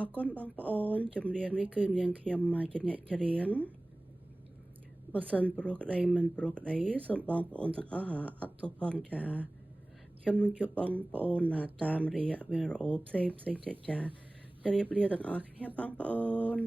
អរគុណបងប្អូនចម្រៀងនេះគឺនាងខ្ញុំជាអ្នកច្រៀងបើសិនព្រោះក្តីមិនព្រោះក្តីសូមបងប្អូនទាំងអស់អត់ទោសផងចាខ្ញុំនឹងជួបបងប្អូនតាមរយៈវីដេអូផ្សេងទៀតចាជម្រាបលាទាំងអស់គ្នាបងប្អូន